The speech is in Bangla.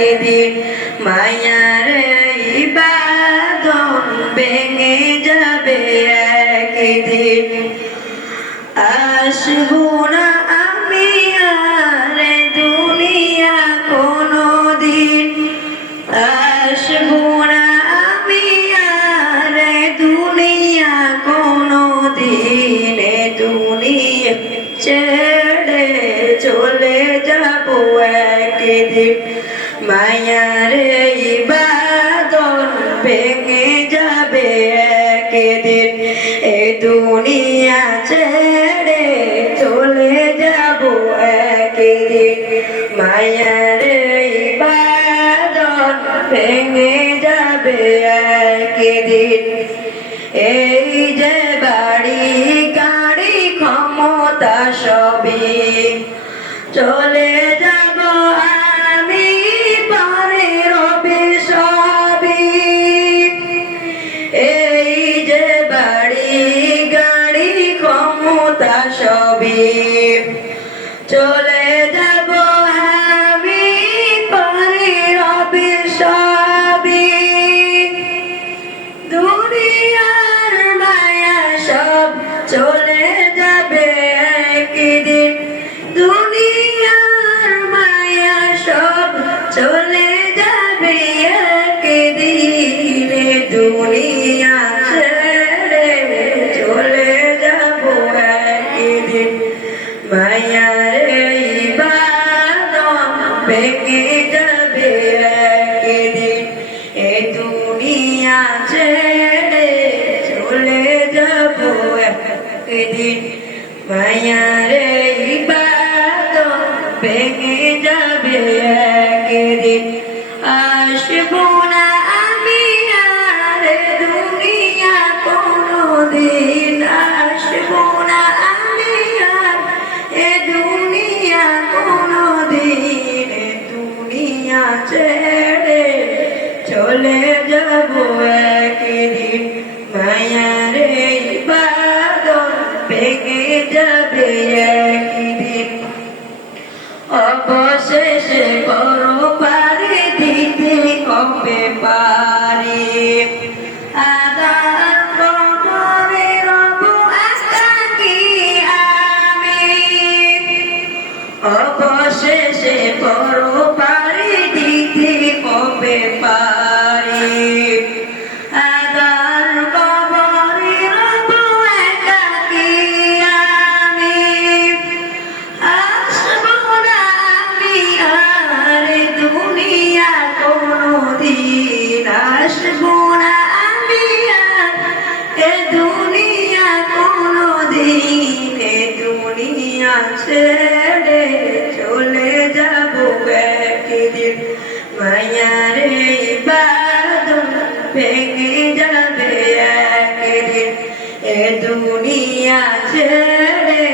একদিন মায়ার বাঁধন ভেঙে যাবে একদিন আসবো না আমি আর দুনিয়া কোনোদিন আসবো না আমি আর দুনিয়া কোনোদিন দুনিয়া ছেড়ে চলে যাবো একদিন মায়ার বাঁধন ভেঙে যাবে একদিন এ দুনিয়া ছেড়ে চলে যাবো একদিন মায়ার বাঁধন ভেঙে যাবে একদিন এই যে বাড়ি গাড়ি ক্ষমতা সবই চলে যাব আমি পরে রবে সবই এই যে বাড়ি গাড়ি ক্ষমতা সবই চলে যাব আমি পরে রবে সবই দুনিয়ার মায়া সব চলে যাবে একদিন দুনিয়ার মায়া সব চলে যাবে একদিন দুনিয়া ছেড়ে চলে যাব একদিন মায়ার বাঁধন ভেঙে যাবে একদিন এ দুনিয়া ছেড়ে চলে যাব একদিন মায়ার বাঁধন ভেঙে যাবে একদিন আসবো না আমি আর দুনিয়া কোনোদিন আসবো না আমি আর এ দুনিয়া কোনোদিন দুনিয়া ছেড়ে চলে যাব একদিন মায়ার বাঁধন ভেঙে যাবে একদিন অবশেষে বড় পারে দিতে কবে পারি আদার কবরে রব আস্থা কি আমি অবশেষে বড় পারে দিতে কবে পারি আদার কবরে রব একাকী আমি আসবো না আমি আর দুনিয়া কোনোদিন আসবো না আমি আর এ দুনিয়া কোনোদিন এ দুনিয়া ছেড়ে চলে যাব একদিন মায়ার বাঁধন ভেঙে যাবে একদিন এ দুনিয়া ছেড়ে